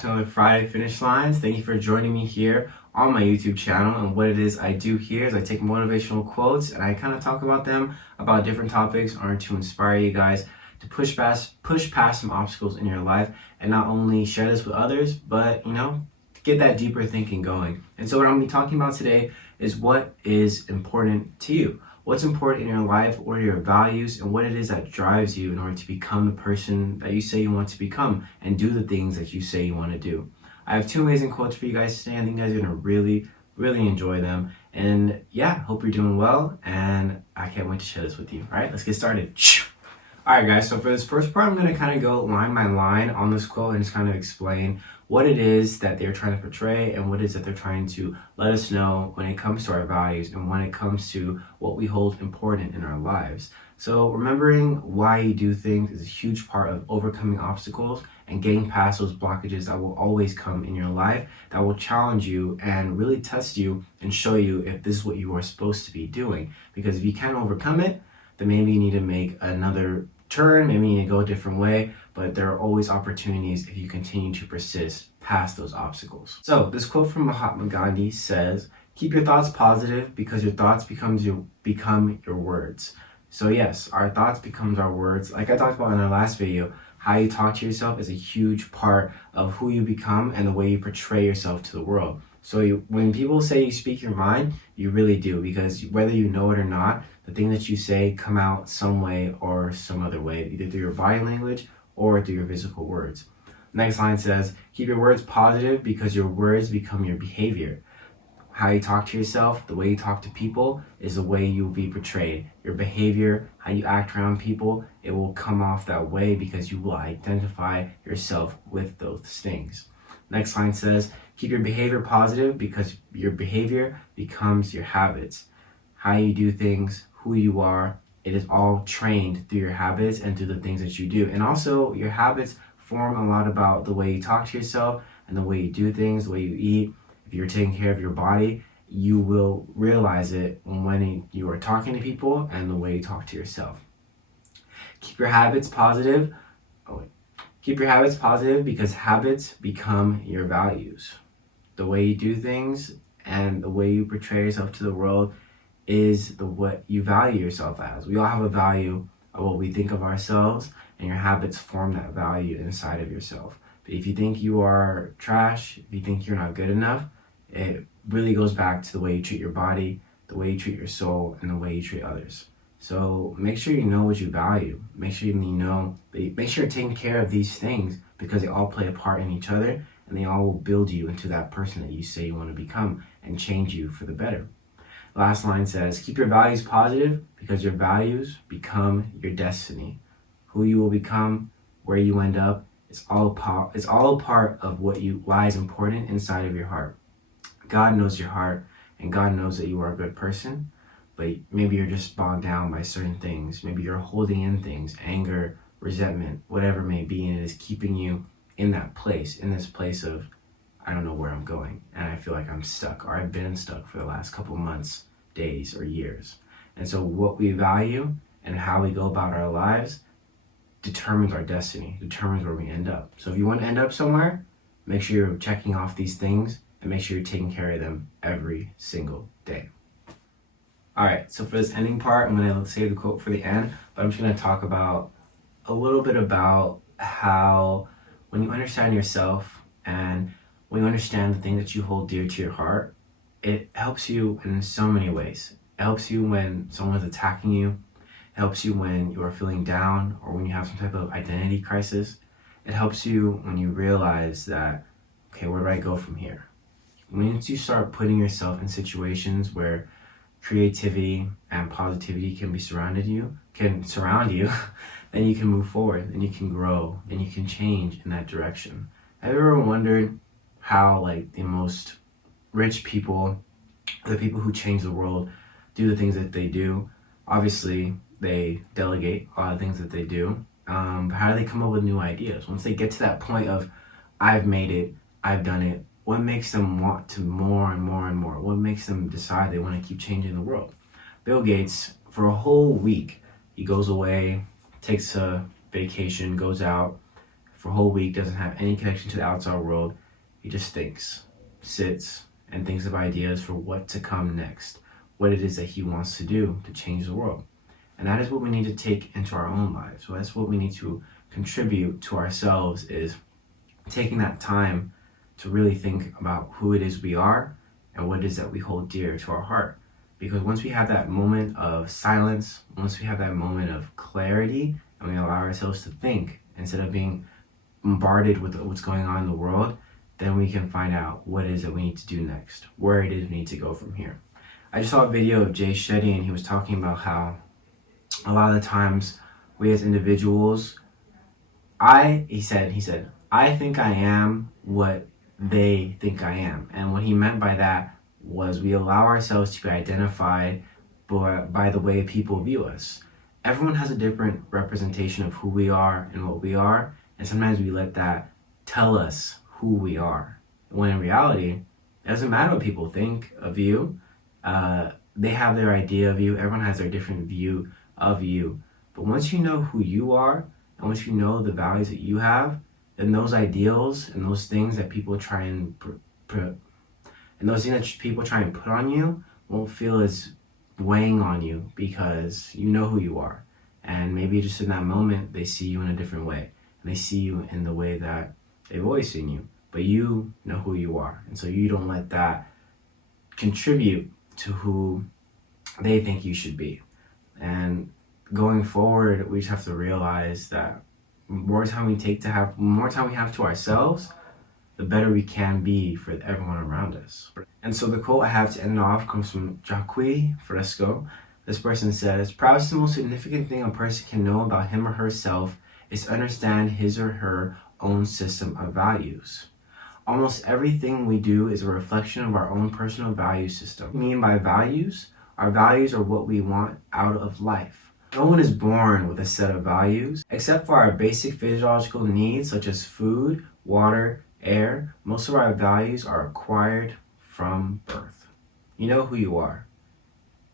back to another Friday Finish Lines. Thank you for joining me here on my YouTube channel. And what it is I do here is I take motivational quotes and I kind of talk about them, about different topics, or to inspire you guys to push past some obstacles in your life, and not only share this with others, but get that deeper thinking going. And so what I'm going to be talking about today is what is important to you. What's important in your life, what are your values, and what it is that drives you in order to become the person that you say you want to become and do the things that you say you want to do. I have two amazing quotes for you guys today. I think you guys are going to really enjoy them. And yeah, hope you're doing well, and I can't wait to share this with you. All right, let's get started. All right, guys, so for this first part, I'm going to kind of go line by line on this quote and just kind of explain what it is that they're trying to portray and what it is that they're trying to let us know when it comes to our values and when it comes to what we hold important in our lives. So remembering why you do things is a huge part of overcoming obstacles and getting past those blockages that will always come in your life, that will challenge you and really test you and show you if this is what you are supposed to be doing. Because if you can't overcome it, then maybe you need to make another turn, maybe you need to go a different way, but there are always opportunities if you continue to persist past those obstacles. So this quote from Mahatma Gandhi says, "Keep your thoughts positive because your thoughts become your words." So yes, our thoughts becomes our words. Like I talked about in our last video, how you talk to yourself is a huge part of who you become and the way you portray yourself to the world. So when people say you speak your mind, you really do, because whether you know it or not, the things that you say come out some way or some other way, either through your body language or through your physical words. Next line says, "Keep your words positive because your words become your behavior." How you talk to yourself, the way you talk to people, is the way you will be portrayed. Your behavior, how you act around people, it will come off that way because you will identify yourself with those things. Next line says, "Keep your behavior positive because your behavior becomes your habits." How you do things, who you are, it is all trained through your habits and through the things that you do. And also your habits form a lot about the way you talk to yourself and the way you do things, the way you eat. If you're taking care of your body, you will realize it when you are talking to people and the way you talk to yourself. Keep your habits positive. Keep your habits positive because habits become your values. The way you do things and the way you portray yourself to the world is what you value yourself as. We all have a value of what we think of ourselves, and your habits form that value inside of yourself. But if you think you are trash, if you think you're not good enough, it really goes back to the way you treat your body, the way you treat your soul, and the way you treat others. So make sure you know what you value. Make sure make sure you're taking care of these things, because they all play a part in each other, and they all will build you into that person that you say you want to become and change you for the better. Last line says, "Keep your values positive because your values become your destiny." Who you will become, where you end up, it's all a part of what lies important inside of your heart. God knows your heart, and God knows that you are a good person, but maybe you're just bogged down by certain things. Maybe you're holding in things, anger, resentment, whatever it may be, and it is keeping you in this place of, I don't know where I'm going, and I feel like I'm stuck, or I've been stuck for the last couple months, days, or years. And so what we value and how we go about our lives determines our destiny, determines where we end up. So if you want to end up somewhere, make sure you're checking off these things and make sure you're taking care of them every single day. All right, so for this ending part, I'm going to save the quote for the end, but I'm just going to talk about a little bit about how when you understand yourself and when you understand the thing that you hold dear to your heart, it helps you in so many ways. It helps you when someone's attacking you. It helps you when you are feeling down or when you have some type of identity crisis. It helps you when you realize that, okay, where do I go from here? Once you start putting yourself in situations where creativity and positivity can surround you, then you can move forward and you can grow and you can change in that direction. Have you ever wondered how the most rich people, the people who change the world, do the things that they do? Obviously, they delegate a lot of things that they do. But how do they come up with new ideas? Once they get to that point of, I've made it, I've done it, what makes them want to more and more and more? What makes them decide they want to keep changing the world? Bill Gates, for a whole week, he goes away, takes a vacation, goes out, for a whole week, doesn't have any connection to the outside world. He just thinks, sits, and thinks of ideas for what to come next, what it is that he wants to do to change the world. And that is what we need to take into our own lives. So that's what we need to contribute to ourselves, is taking that time to really think about who it is we are and what it is that we hold dear to our heart. Because once we have that moment of silence, once we have that moment of clarity, and we allow ourselves to think instead of being bombarded with what's going on in the world, then we can find out what it is that we need to do next, where it is we need to go from here. I just saw a video of Jay Shetty, and he was talking about how a lot of the times we as individuals, he said, I think I am what they think I am. And what he meant by that was we allow ourselves to be identified by the way people view us. Everyone has a different representation of who we are and what we are, and sometimes we let that tell us who we are. When in reality, it doesn't matter what people think of you. They have their idea of you. Everyone has their different view of you. But once you know who you are, and once you know the values that you have, then those ideals and those things that people try and put on you won't feel as weighing on you, because you know who you are. And maybe just in that moment, they see you in a different way. And they see you in the way that they've always seen you. But you know who you are. And so you don't let that contribute to who they think you should be. And going forward, we just have to realize that the more time we have to ourselves, the better we can be for everyone around us. And so the quote I have to end off comes from Jacques Fresco. This person says, "Perhaps the most significant thing a person can know about him or herself is to understand his or her own system of values. Almost everything we do is a reflection of our own personal value system. What I mean by values, our values are what we want out of life. No one is born with a set of values. Except for our basic physiological needs such as food, water, air, most of our values are acquired from birth." You know who you are.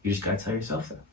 You just gotta tell yourself that.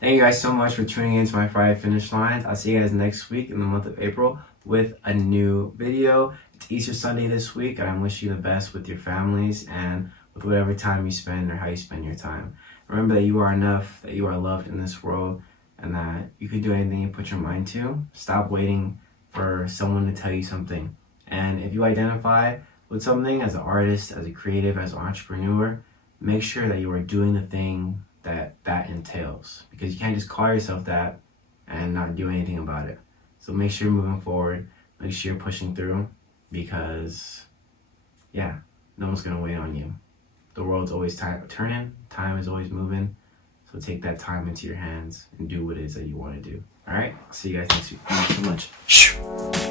Thank you guys so much for tuning in to my Friday Finish Lines. I'll see you guys next week in the month of April with a new video. It's Easter Sunday this week, and I'm wishing you the best with your families and with whatever time you spend or how you spend your time. Remember that you are enough, that you are loved in this world, and that you can do anything you put your mind to. Stop waiting for someone to tell you something. And if you identify with something as an artist, as a creative, as an entrepreneur, make sure that you are doing the thing that entails. Because you can't just call yourself that and not do anything about it. So make sure you're moving forward. Make sure you're pushing through, because, no one's going to wait on you. The world's always turning. Time is always moving. So take that time into your hands and do what it is that you want to do. All right? See you guys next week. Thank you so much.